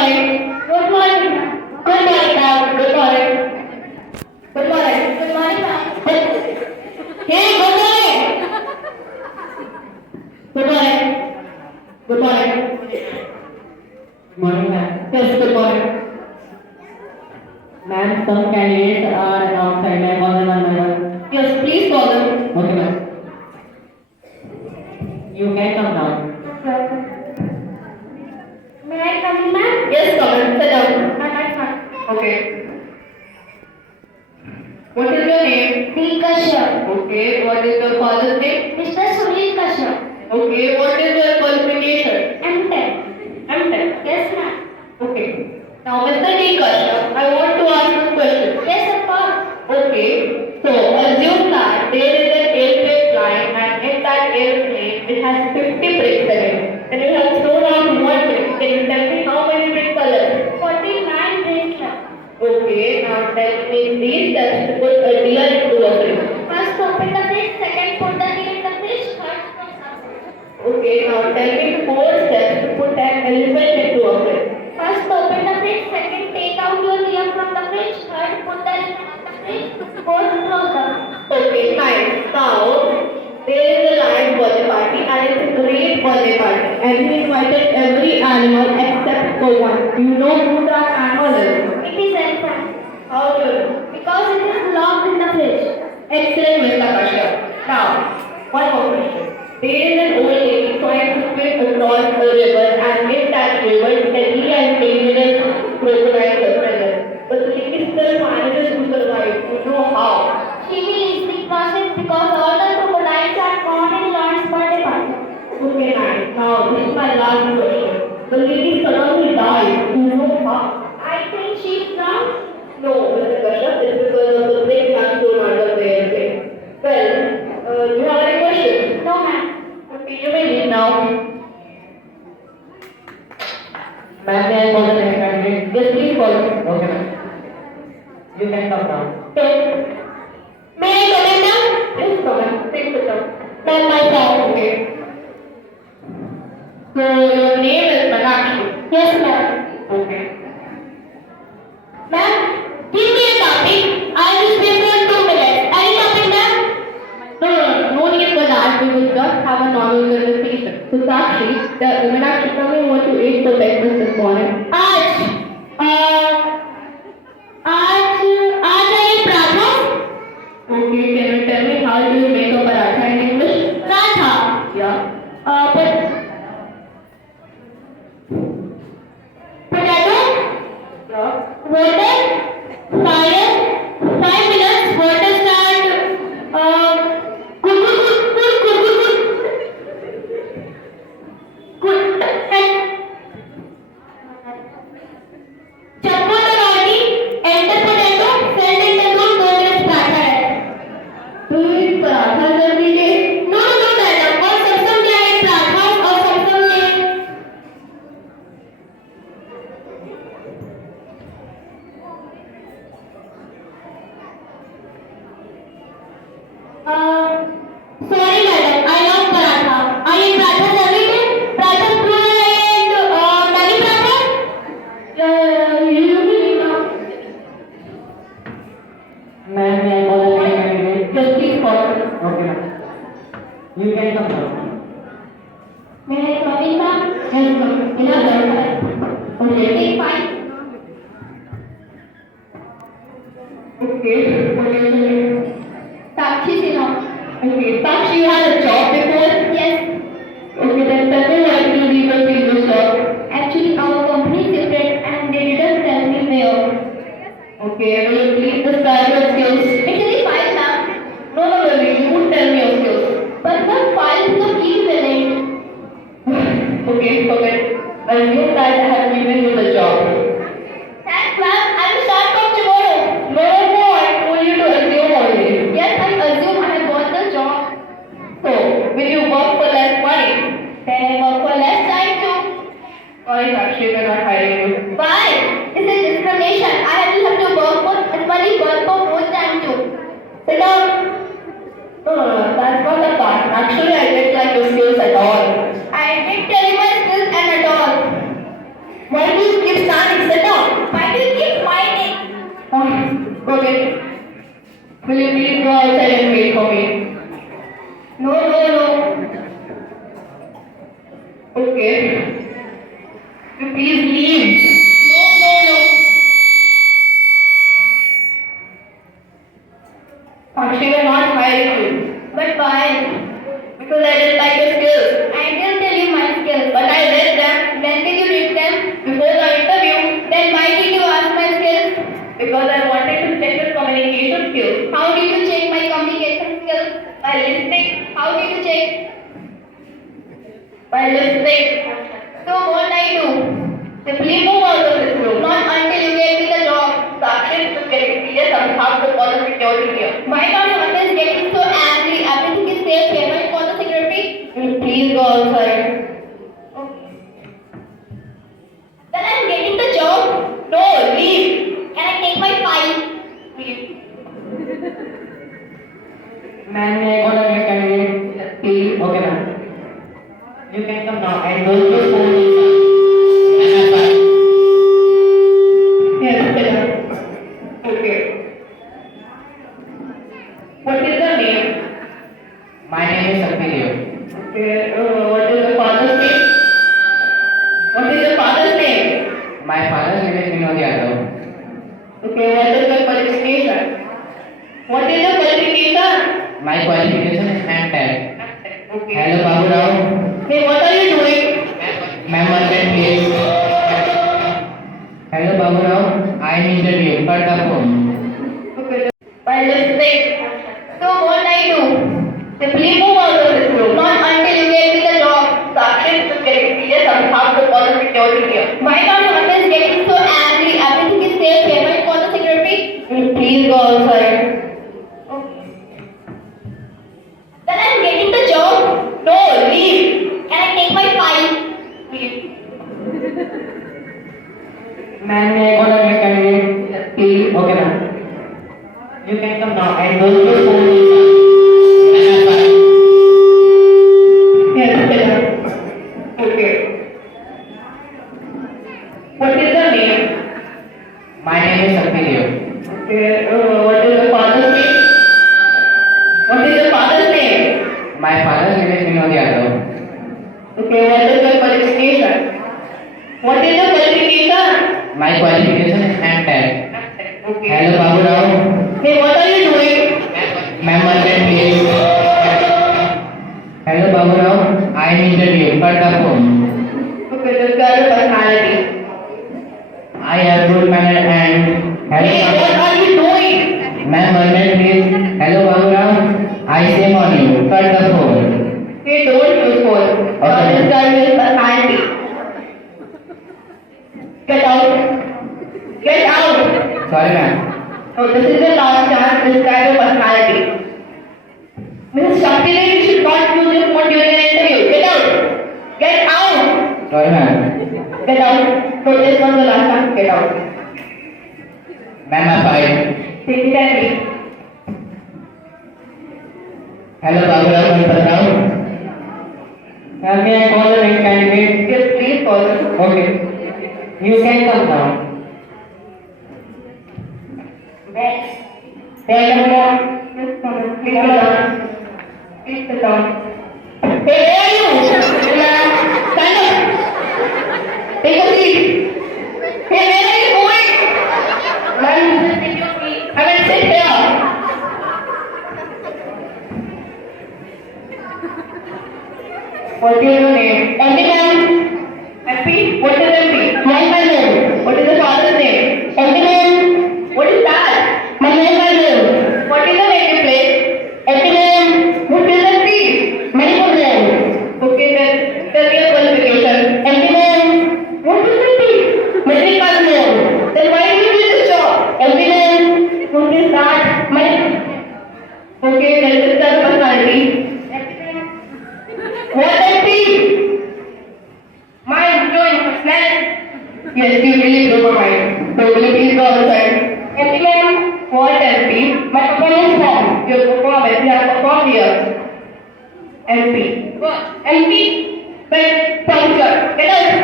morning. Good morning. Good morning, ma'am. Good morning. Good morning. Good morning, ma'am. Hey, good morning. Good morning. Good morning. Good morning, ma'am. Yes, good morning. Ma'am, some candidates are outside. May I call them one by one? Yes, please call them. Okay, ma'am. You can come down. May I come in, ma'am? Yes, come in. Sit down. That's fine. Okay. What is your name? D. Kashyap. Okay. What is your father's name? Mr. Sunil Kashyap. Okay. What is your qualification? M.Tech. M.Tech. Yes, ma'am. Okay. Now, Mr. D. Kashyap, I want to ask you a question. Yes, of course. Okay. So, assume that there is an airplane flying and in that airplane it has 50 bricks in it. And you have thrown out one brick. Can you tell me how many bricks are left? 49 bricks left. Okay, now tell me these steps to put a deer into a fridge. First open the fridge, second put the deer in the fridge, third close the fridge. Okay, now tell me four steps to put an elephant into a fridge. First open the fridge, second take out your deer from the fridge, third put the elephant in the fridge, fourth close the fridge. Okay, nice. Now there is a lion birthday party and it's a great birthday party and he invited every animal except for one. Do you know who that animal is? It is elephant. How do you know? Because it is locked in the fridge. Excellent, Mr. Kashyap. Now, one more question. There is an old lady trying to swim across a river and in that river, deadly and dangerous crocodiles are present. But the lady still manages to survive. You know how? She will easily cross it because all the crocodiles are gone in Lord's birthday party. Okay, nice. Now, this is my last question. The lady suddenly died. Do you know how? I think she's drowned. No, Mr. Kashyap, it's because of the big hand thrown out of the airplane. Well, do you have any questions? No, ma'am. Okay, you may leave now. Ma'am, may I call the next candidate? Yes, please call. Okay, ma'am. You can come now. Okay. May I come in now? Yes, come in. Please sit down. Ma'am, myself. Okay. So, your name is Manakshi? Yes, ma'am. Okay. Ma'am, give me a topic. I will speak for 2 minutes. Any topic, ma'am? No need for that. We will just have a normal conversation. So, Sakshi, Manakshi, tell me what you ate for breakfast this morning. आज I ate paratha. Okay, can you tell me how do you make a paratha in English? Paratha. Yeah. But potato. Yeah. Water. Fire. 5 minutes. Water start. Chappo the roti. Enter potato. Send in the room. 2 minutes paratha hai. Do you eat parathas every day? No, madam. और सब क्या है parathas और सब ये sorry madam, I love paratha. I eat parathas every day. Parathas plural and many parathas. You will know. Ma'am, may I call the next candidate? Yes, please call. Okay, ma'am. You can come now. May I come in, ma'am? Yes, come in. Okay. Fine. Okay. What is your name? Sakshi Sinha. Okay. Sakshi, you had a job before? Yes. Okay, then tell me why you leave your previous job. Actually, our company is different and they didn't tell me where. Okay, will you please describe your skills? It's in the file, ma'am. No, really, you would tell me your skills. But the file is not equivalent. Okay, forget. I assume that I have given you the job. Thanks, ma'am. I will start from tomorrow. No, I told you to assume only. Yes, I assume I have got the job. So, will you work for less money? Can I work for less time too? Sorry, Sakshi, we are not hiring you. Why? This is discrimination. I will have to work for money, work for more time too. Sit down. No, that's not the part. Actually, I didn't like your skills at all. I didn't tell you my skills and at all. Why do you keep it. Will you please go outside and wait for me? No, no, no. Okay. You please leave. No, no, no. Actually, we're not hiring you. But why? Because I didn't like your skills. I didn't tell you my skills. But I read them. When did you read them? Before the interview. Then why did you ask my skills? Because I wanted to check your communication skills. How did you check my communication skills? By listening. How did you check? By listening. So what I do? Simply move out of this room. Not until you get me the job. The actions is getting serious and have to call the security here. Why not you always getting so angry? Everything is safe here. Why call the security? Please go outside. Okay. Then I'm getting the job. No, leave. Can I take my file? Please. Ma'am, may I call on your candidate? Please. Okay, ma'am. You can come now and go to the school. Yes, sir. Okay. What is the name? My name is Arpanjali. Okay. What is the father's name? What is the father's name? My father's name is Vinod. Okay. What is the qualification? What is the qualification? My qualification is M.Tech. Okay. Hello, Babu Rao. Hey, what are you doing? Ma'am, one minute, please. Hello, Babu Rao. I am interview. Cut the phone. Okay. By listening. So what I do? Simply move out of this room. Not until you get me the job. The actions is getting serious and have to call the security here. Why not you always getting so angry? Everything is safe here. Why call the security? Please go outside. Okay. Then I'm getting the job. No, leave. Can I take my file? Please. Ma'am, may I call on your candidate? Please. Okay, ma'am. You can come now and go to the school. Yes, sir. Okay. What is the name? My name is Arpanjali. Okay. What is the father's name? What is the father's name? My father's name is Vinod. Okay. What is the qualification? What is the qualification? My qualification is M.Tech. Okay. Hello, Babu Rao. Hey, what are you doing? Ma'am, one minute, please. Hello, Babu Rao. I am interview. Cut the phone. Okay. Describe your personality. I have good manner and Hey, what are you doing? Ma'am, one minute, please. Hello, Babu Rao. I shame on you. Cut the phone. Hey, don't use phone. Now describe your personality. Get out. Get out. Sorry, ma'am. So this is the last chance to describe your personality. Mrs. Shakti, you should not use your phone during an interview. Get out. Get out. Sorry, ma'am. Get out. So this was the last chance. Get out. Ma'am, I'm fine. Take it and leave. Hello, Babu Rao. Ganpati Rao. Ma'am, may I call the next candidate? Yes, please call us. Okay. You can come now. Next. Come on. Yes, come on. Please sit down. Please sit down. Hey, where are you? Stand up. Take a seat. Hey, where are you going? Man, just take your seat. I will sit here. What is your name? MP, ma'am. MP? What is MP? My name. What is the father's name? MP, ma'am. What is that? My name. What is the native place? MP, ma'am. What is the seat? Manipur, ma'am. Okay, then tell me your qualification. MP, ma'am. What is the seat? Matric pass, ma'am. Then why do you do this job? MP, ma'am. What is that? Okay, then this is the personality. What MP? Mind blowing flash. Yes, you really blew my mind. So will you please go outside? MP, ma'am. What MP? My performance form. Your performance. You have performed here. MP. What? MP? But puncture. Get out.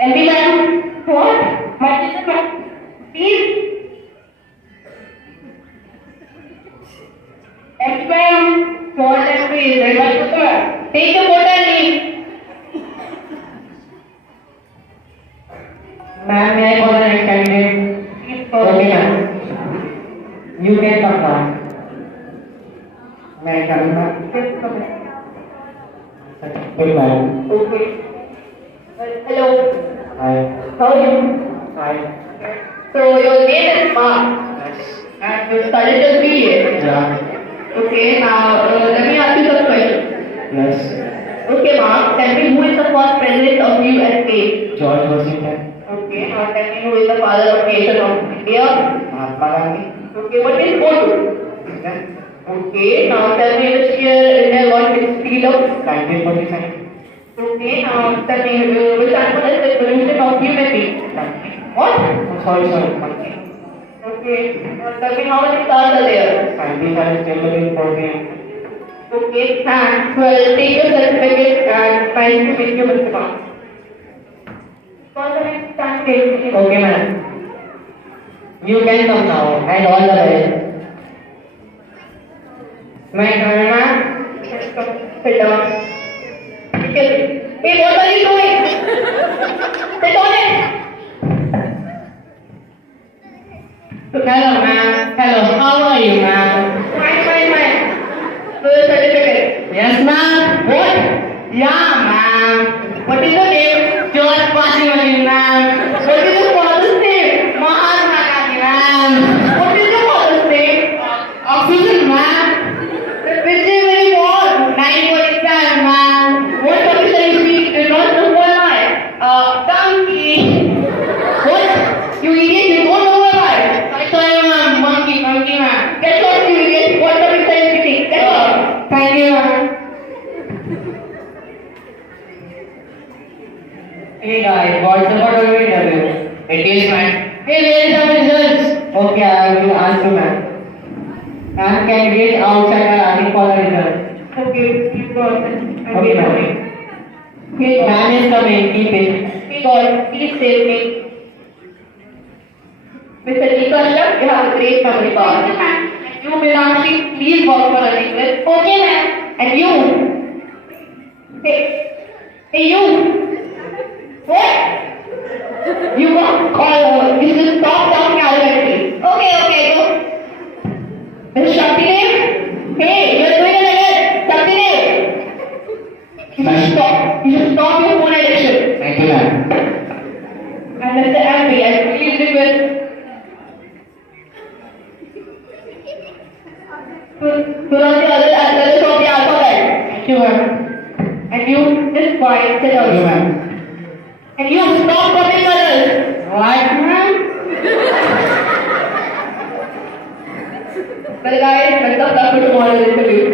MP, ma'am. What? My teacher, ma'am. Ma'am, may I call the next candidate? Okay, ma'am. You can come now. May I come in, ma'am? Yes, come in. Good, ma'am. Okay. Hello. Hi. How are you? Hi. So your name is Mark Yes. and you studied till BA. Yeah. Okay, now let me ask you some questions. Yes. Okay, Mark, tell me who is the first president of USA? George Washington. Okay, now tell me who is the father of nation of India? Mahatma Gandhi. Okay, what is photo? Then Okay, now tell me which year India got its freedom? 1947. Okay, now tell me which animal is the evolution of humanity? What? Oh, sorry. Monkey. Okay, now tell me how many stars are there? Scientists are still looking for the Okay, thanks. Well, take your certificate and try to make your response. For the next candidate. Okay, ma'am. You can come now and all the best. May I come in, ma'am? Yes, come. Sit down. Hey, what are you doing? Sit on it. Hello, ma'am. Hello, how are you, ma'am? Fine. So your certificate. Yes, ma'am. What? Yeah, ma'am. What is your name? George Washington, ma'am. What is your father's name? Mahatma Gandhi, ma'am. What is your father's name? Oxygen, ma'am. Which day were you born? 947, ma'am. What official you speak? Did not know who am I? Donkey. What? You idiot, you don't know who am I? Sorry, ma'am. Monkey, ma'am. Get lost, you idiot. What official you speak? Get lost. Thank you, ma'am. Hey guys, what's the part of your interview? It is, ma'am. Hey, where is the results? Okay, I will ask you, ma'am. And candidate outside are asking for the results. Okay, keep going. I'm Okay, ma'am. coming. Hey God, Ma'am is coming, keep it. hey God, please save me. Mr. Nikasha, you have a great memory power. Thank you, ma'am. And you, Meenakshi, please work for a necklace. Okay, ma'am. And you, hey you, what? You got call, you just stop talking arrogantly. Okay, go. Mr. Shakti, hey, you're doing it again. Shakti, you should stop your phone addiction. Thank you, ma'am. And Mr. MP, I please request to learn the other letters of the alphabet. Thank you, ma'am. And you, just quiet, sit Thank you, down. ma'am. And you, stop copying others. What, ma'am? Well guys, best of luck for tomorrow's interview.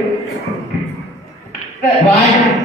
Well, What?